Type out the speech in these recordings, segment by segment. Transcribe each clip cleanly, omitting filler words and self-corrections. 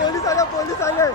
Police आले.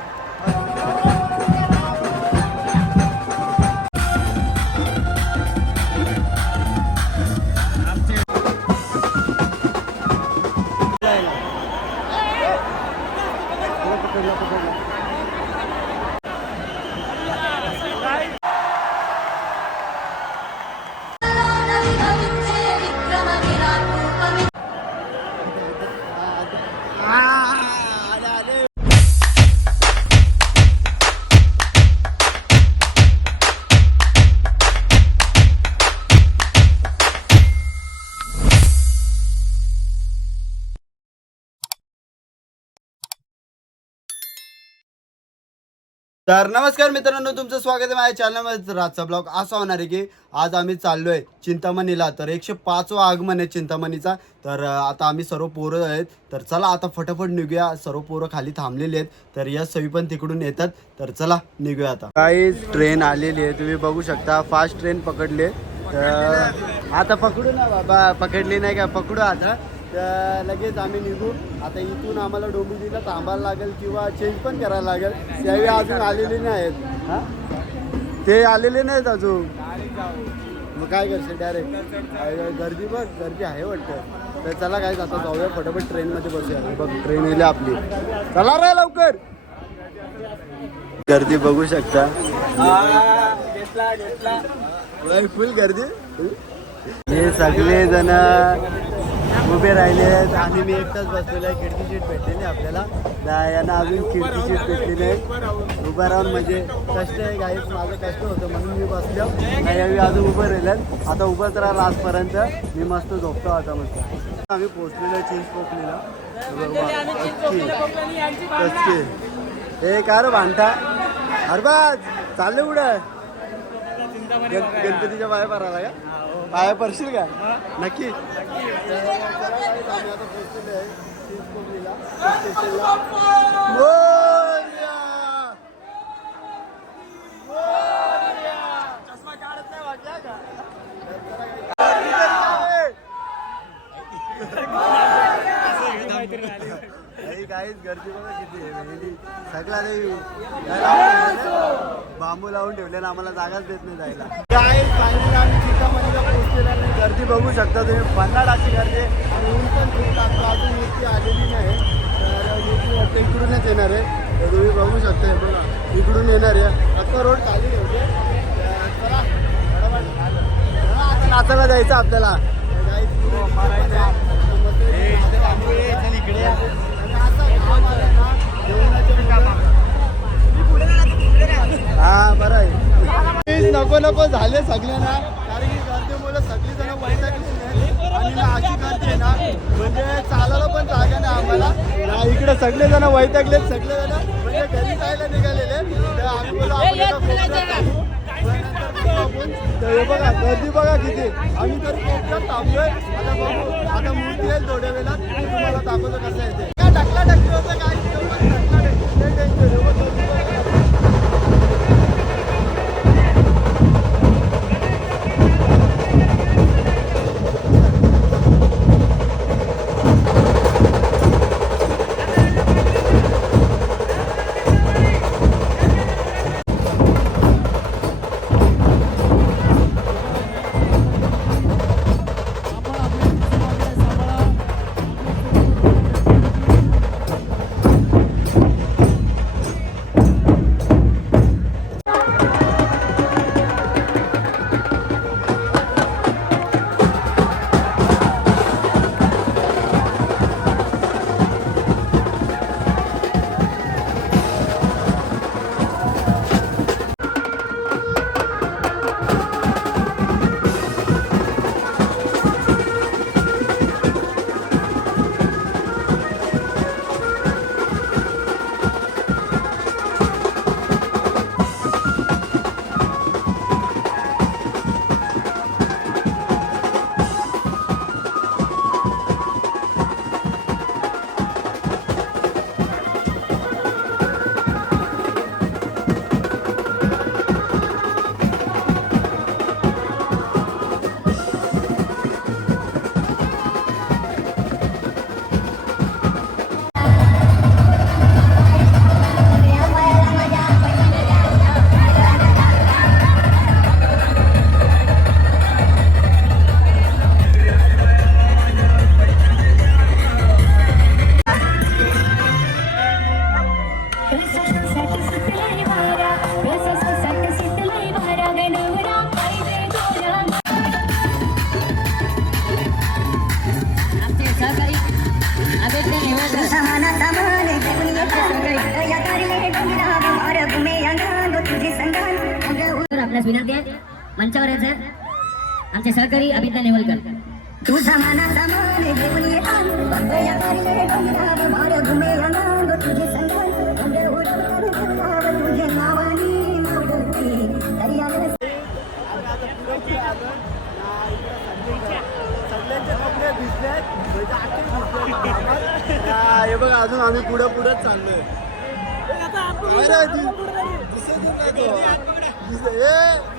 तर नमस्कार मित्रांनो, तुमचं स्वागत आहे माझ्या चॅनलमध्ये. राजचा ब्लॉग असा होणार आहे की आज आम्ही चाललोय चिंतामणीला. तर 105वा आगमन आहे चिंतामणीचा. तर आता आम्ही सर्व पोरं आहेत. तर चला आता फटाफट निघूया. सर्व पोरं खाली थांबलेली आहेत. तर या सवी पण तिकडून येतात. तर चला निघूया. आता काही ट्रेन आलेली आहे, तुम्ही बघू शकता. फास्ट ट्रेन पकडले. तर आता पकडू ना बाबा, पकडली नाही का, पकडू आता. तर लगेच आम्ही निघू. आता इथून आम्हाला डोंबिवलीला थांबायला लागेल किंवा चेंज पण करायला लागेल. त्यावेळी अजून आलेले नाही आहेत. हां, ते आलेले नाहीत अजून. मग काय करशील, डायरेक्ट गर्दी बघ, गर्दी आहे वाटतं. तर चला काय, आता जाऊया फटाफट ट्रेनमध्ये बसूया. बघ ट्रेन येईल आपली. चला रे लवकर. गर्दी बघू शकता, फुल गर्दी. हे सगळे जण उभे राहिलेत आणि मी एकटाच बसलेलो आहे. खिडकी सीट भेटलेली आपल्याला. यांना अजून खिडकी सीट भेटली नाही. उभं राहून म्हणजे कष्ट आहे गाईच, माझं कष्ट होतं म्हणून मी बसलो नाही. यावेळी अजून उभं राहिलेत. आता उभंच राहिलं आजपर्यंत. मी मस्त झोपतो आता मस्त. आम्ही पोचलेलो चिंच पोकलीला. हे कार भांडा अरबाज चालले उडं गणपतीच्या पाया पराला का, पाया पडशील का? नक्की. काहीच गर्दी बघा किती आहे. सगळा बांबू लावून ठेवलेला, आम्हाला जागाच देत नाही जायला. काय फायनली आम्ही चिंतामणीला पोहोचलेला नाही. गर्दी बघू शकता तुम्ही, भन्नाट अशी गर्दी. आणि ऊन पण खूप लागतो. अजून मूर्ती आलेली नाही. तर मूर्ती वाटतं इकडूनच येणार आहे. तर तुम्ही बघू शकता, बघा इकडून येणार आहे. आता रोड खाली ठेवते. चला आता नाचायला जायचं आपल्याला. हा बरं आहे. नको झाले सगळ्यांना, कारण की गर्दीमुळे सगळी जण वैतागली आणि ना अशी गर्दी आहे ना, म्हणजे चालायला पण जागा नाही आम्हाला. इकडे सगळे जण वैतागलेत. सगळे जण म्हणजे घरी जायला निघालेले. तर आम्ही तर बघा गर्दी बघा किती. आम्ही तरी कोकणात थांबलोय. आता बघू, आता मूर्ती येईल थोड्या वेळात. तुम्हाला दाखवतो कसं येते. काय ढकला ढकली होतं काय आपल्यास विनंती आहे मंचावर यायचं आमचे सहकारी अभिज्ञा नेवलकर. तुझा मनाचा मान घेऊन ये आन, बंगया करले डोंगरावर मार घुमे अंगांग, तुझे संग डोंगर उडवणार डोंगरावर, तुझे नावानी नावडती तरी आलं. सगळ्यांचे कपडे भिजले हे बघा. अजून आम्ही पुढेच चाललोय.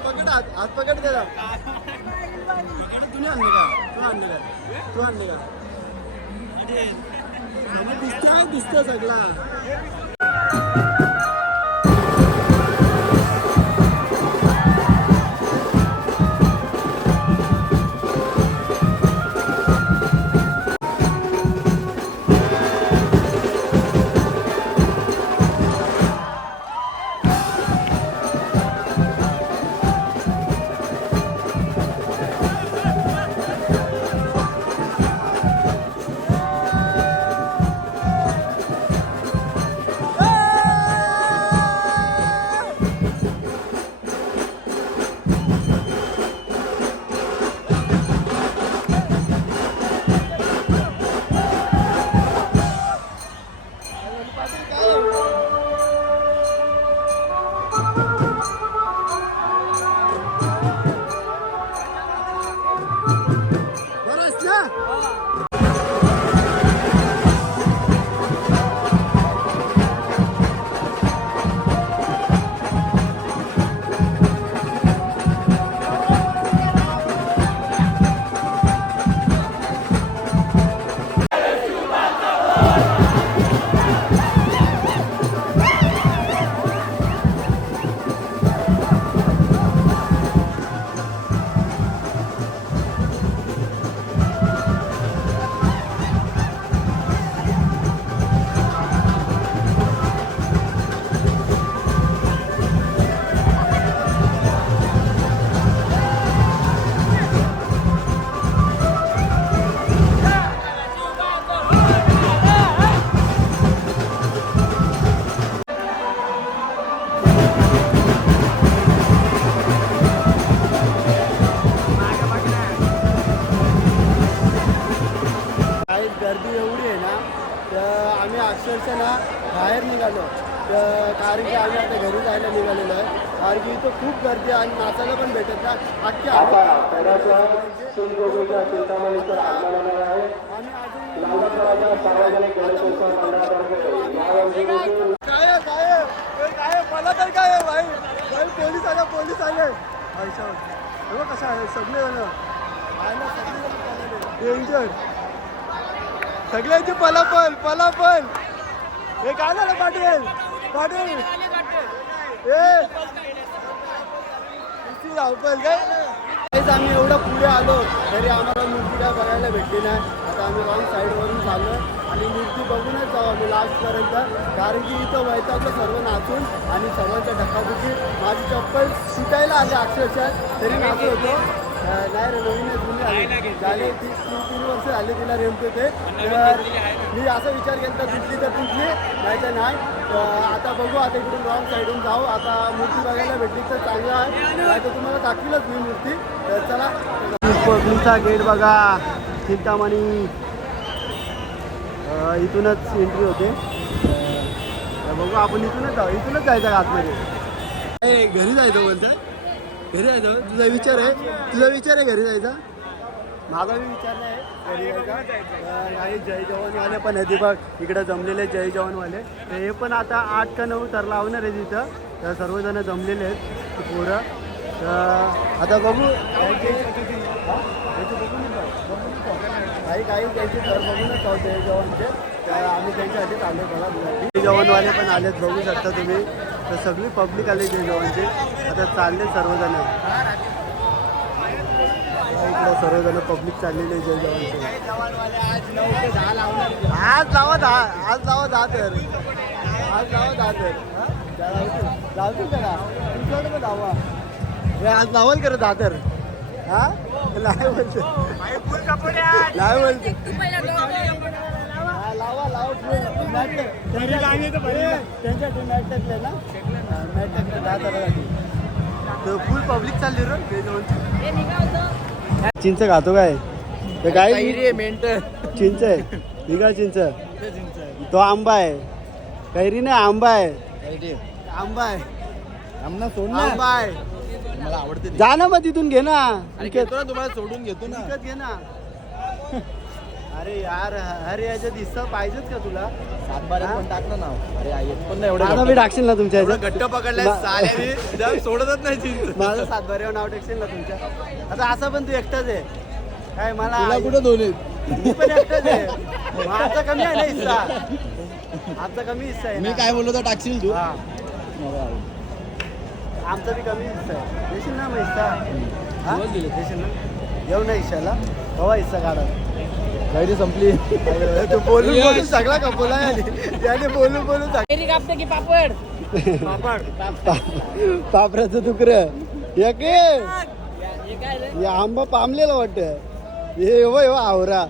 पकड हात पकड त्याला. तुम्ही आणले का? तू आणले का? दिसतोय सगळा. गर्दी एवढी आहे ना, तर आम्ही अक्षरशः ना बाहेर निघालो. तर कारण की आम्ही आता घरी जायला निघालेलो आहे. कारण की इथं खूप गर्दी आणि नाचायला पण भेटत ना. अख्ख्या काय मला तर काय आहे भाई. पोलीस आले कसा आहे सगळे जण डेंजर. सगळ्यांची पलापल. हे काय झालं पाटील धावपल काय. आम्ही एवढं पुढे आलो तरी आम्हाला मूर्ती काय बघायला भेटली नाही. आता आम्ही रॉंग साईडवरून चाललो आणि मूर्ती बघूनच जाऊ आम्ही लास्टपर्यंत. कारण की इथं वैतागलं सर्व नाचून आणि सर्वांच्या धक्काबुक्की. माझी चप्पल सुटायला आली अक्षरशः तरी नाचत होतो. नाही रे, नवीनच जुनी आली झाले. 3 वर्ष झाले तिला रेमते ते. तर मी असा विचार केला तुटली तर तुटली, नाही तर नाही. आता बघू. आता इकडून रॉंग साईडून जाऊ. आता मूर्ती बघायला भेटली तर चांगलं आहे, नाही तर तुम्हाला दाखवीलच मी मूर्ती. तर चला. पब्लिकचा गेट बघा. चिंतामणी इथूनच एंट्री होते. बघू आपण इथूनच जायचं आतमध्ये. घरी जायचं बोलतं. घरी जायचं. तुझा विचार आहे घरी जायचा. माझा मी विचार नाही घरी जायचा. काही जय जवानवाले पण आहे ते बघ इकडे जमलेले जय जवानवाले. हे पण आता 8 का 9 तर लावणार आहे तिथं. तर सर्वजण जमलेले आहेत पोरं. तर आता बघू काही त्यांचे घर बघूनच आहोत जय जवानचे. तर आम्ही त्यांच्यासाठीच आलो बघा. जय जवानवाले पण आलेत बघू शकता तुम्ही. तर सगळी पब्लिक आली जय जवानचे. आता चालले सर्वजण. इकडे सर्वजण पब्लिक चाललेले जय जवानचे. आज लावा 10 तर. लावतील का तुमच्याकडे पण लावा. आज लावाल करत 10 तर. हा नाही बोलते लावा त्यांच्या मॅट टाकले ना. मॅट टाकले 10 तारासाठी. फुल पब्लिक चालली रे चिंच खातो काय ते काय चिंच आहे ही काय चिंच तो आंबा आहे कैरी नाही आंबा आहे आंबा आहे आंबा आहे मला आवडते जा ना मग तिथून घे ना घेतो ना तुम्हाला सोडून घेतो ना विकत घे ना अरे यार अरे याच्यात हिस्सा पाहिजेच का तुला सातबाऱ्यात पण टाकलं ना अरे येत पण नाही आता मी एवढं टाकशील ना तुमच्या ह्याच्यात घट्ट पकडलाय साल्याने सोडतच नाही चिंच माझं सातबाऱ्यावर नाव टाकशील ना तुमच्या आता असं पण तू एकटाच आहे काय मला तुला कुठं दोन्ही मी पण एकटाच आहे माझा कमी आहे ना हिस्सा आमचा कमी हिस्सा आहे मी ना. काय बोललो तर टाकशील तू हा. आमचा बी कमी हिस्सा आहे देशील ना मग हिस्सा हा? देशील ना येऊ ना हिस्साला कवा हिस्सा काढा गाडी संपली तू बोलून बोलून सगळा कपोला त्याने बोलून बोलून कापते की पापड पापराचं तुकडं एक ये आंबा पामलेला वाटतं ये वो आवरा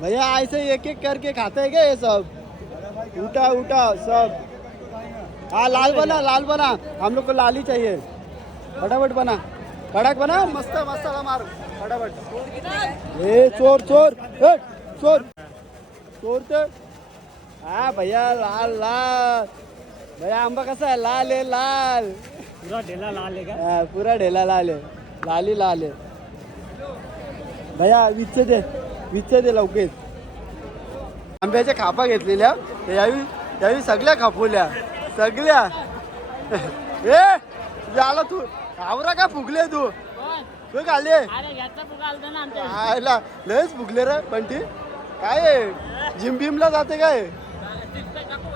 भैया ऐसे एक एक करके खाते हैं क्या ये सब उठा उठा सब हाँ लाल बना हम लोग को लाल ही चाहिए फटाफट बना कड़क बना मस्त मसाला मार फटाफट ए चोर चोर ए, चोर चोर तो हाँ भैया लाल लाल भैया आंबा कसा है लाल है लाल पूरा ढेला लाल है हाँ, पूरा ढेला लाल है लाल ही लाल है भैया विच्चे दे लवकर आंब्याच्या खापा घेतलेल्या यावी सगळ्या खापवल्या सगळ्या ए झाला तू आवरा का फुगले तू खाल्ले आयला लयच फुगले रे पण ती काय जिम बिमला जाते काय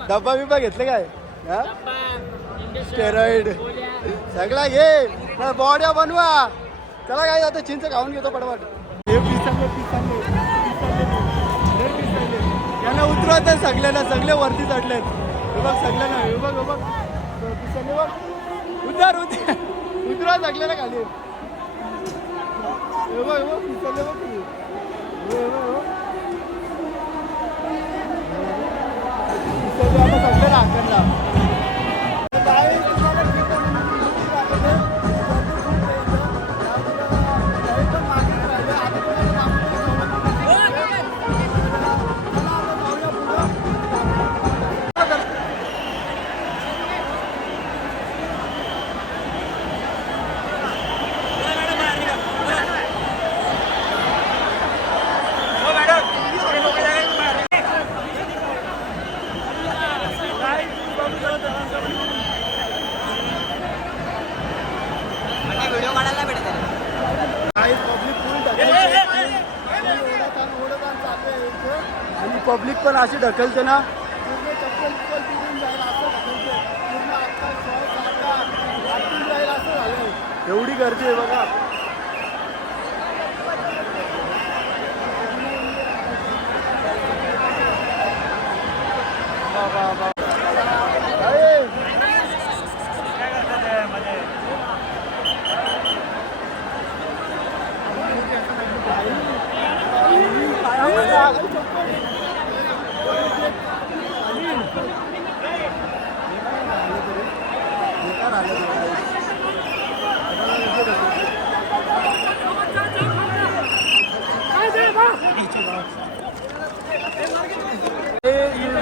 डब्बा बिब्बा घेतले काय स्टेरॉइड सगळा घे बॉड्या बनवा चला काय आता चिंच खाऊन घेतो पटपट यांना उतरवत आहे सगळ्यांना सगळे वरती चढलेत हे बघ सगळ्यांना हे बघ पिसाले बघ उतरा सगळ्यांना खाली हे बघ पिसाले बघ पिसाले आता सगळ्यांना हाकणला आणि पब्लिक पण अशी ढकलते ना पूर्ण चप्पल तुटून जाईल असं ढकलते पूर्ण आता आटून जाईल असं झालंय एवढी गर्दी आहे बघा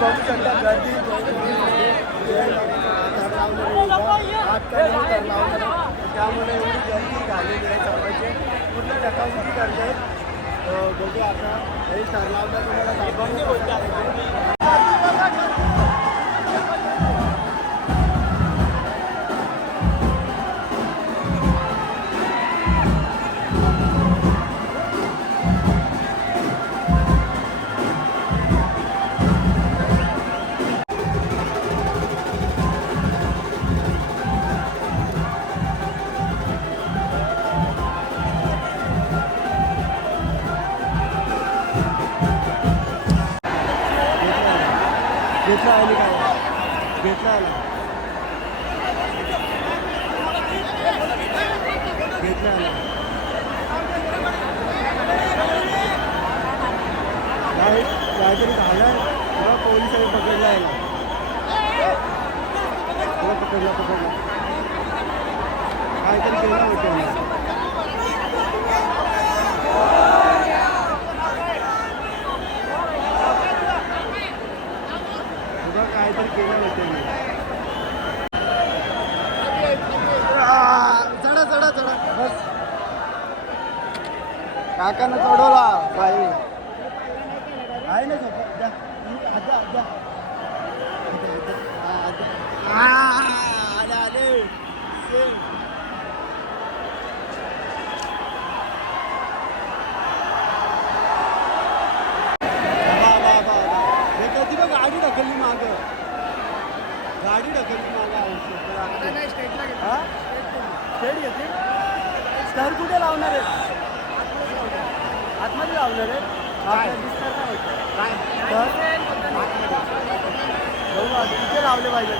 बघू शकता गर्दी त्यामुळे एवढी गर्दी झालेली आहे सर्वांची पूर्ण ढकावून करते आहेत बघू आता हे स्टार लावता तुम्हाला घेतला आली काय घेतला आला घेतला आला काहीतरी झालं तेव्हा पोलिसांनी पकडला याला पकडला काहीतरी केलं होतं मी. तुझं काहीतरी केलं होतं मी. चढा चढा चढा बस. काकानं चढवला बाई आहे ना झोपा द्या. आजा आजा आले आले. कधी बघ गाडी ढकलली माग. गाडी ढकलली माग. स्टेट घेतली. स्टार कुठे लावणार आहे? आतमध्ये लावणार आहे. तिथे लावले पाहिजे.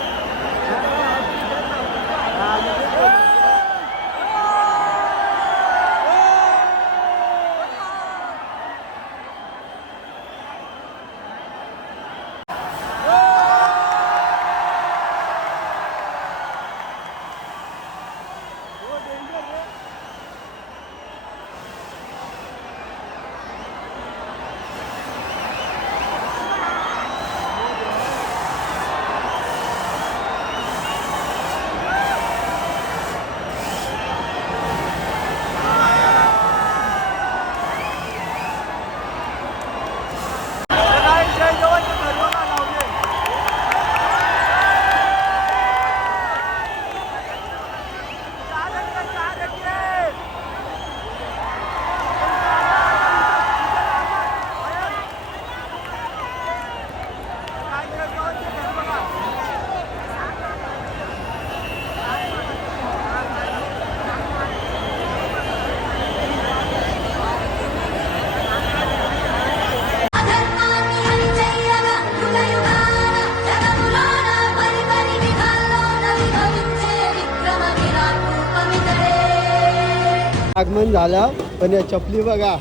आगमन झालं पण या चपली बघा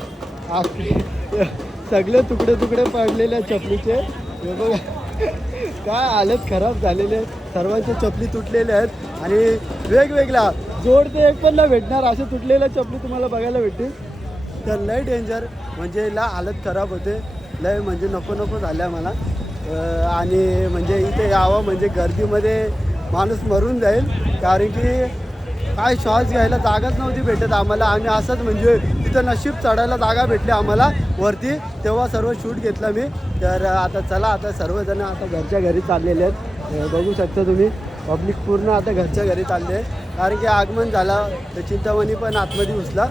सगळे तुकडे तुकडे पडलेले चपलीचे. हे बघा काय हालत खराब झालेले. सर्वांच्या चपली तुटलेल्या आहेत आणि वेगवेगळ्या जोड ते एक पण नाही भेटणार असे तुटलेल्या चपली तुम्हाला बघायला भेटतील. तर लय डेंजर म्हणजे ला हालत खराब होते. लय म्हणजे नको नको झाल्या मला. आणि म्हणजे इथे यावं म्हणजे गर्दीमध्ये माणूस मरून जाईल. कारण की काय श्वास घ्यायला जागाच नव्हती भेटत आम्हाला. आणि असंच म्हणजे तिथं नशीब चढायला जागा भेटली आम्हाला वरती. तेव्हा सर्व शूट घेतला मी. तर आता चला आता सर्वजण आता घरच्या घरी चाललेले आहेत. बघू शकता तुम्ही पब्लिक पूर्ण आता घरच्या घरी चालले आहे. कारण की आगमन झाला तर चिंतामणी पण आतमध्ये घुसला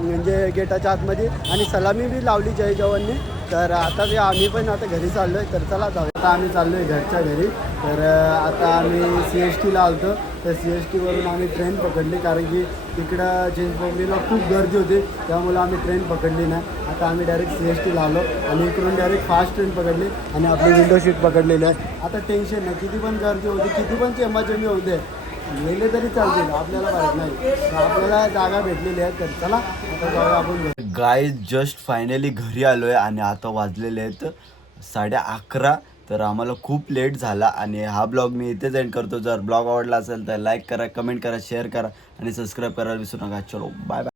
म्हणजे गेटाच्या आतमध्ये. आणि सलामी बी लावली जय जवाननी. तर आता आम्ही पण आता घरी चाललो आहे. तर चला जाऊ. आता आम्ही चाललो आहे घरच्या घरी. तर आता आम्ही CSTला आलतो. तर CSTवरून आम्ही ट्रेन पकडली कारण की तिकडं चिंचपोकलीला खूप गर्दी होती त्यामुळे आम्ही ट्रेन पकडली नाही. आता आम्ही डायरेक्ट CSTला आलो आणि इकडून डायरेक्ट फास्ट ट्रेन पकडली आणि आपली विंडो सीट पकडलेली आहे. आता टेन्शन नाही. किती पण गर्दी होती किती पण चेंबाचेंबी होते गेले तरी चालतील आपल्याला माहीत नाही. आपल्याला जागा भेटलेली आहे. तर चला आता जाऊया आपण. गाईज जस्ट फायनली घरी आलो आहे आणि आता वाजलेले आहेत 11:30. तर आम्हाला खूप लेट झाला आणि हा ब्लॉग मी इथेच एंड करतो. जर ब्लॉग आवडला असेल तर लाईक करा, कमेंट करा, शेअर करा आणि सबस्क्राईब करायला विसरू नका. चलो बाय बाय.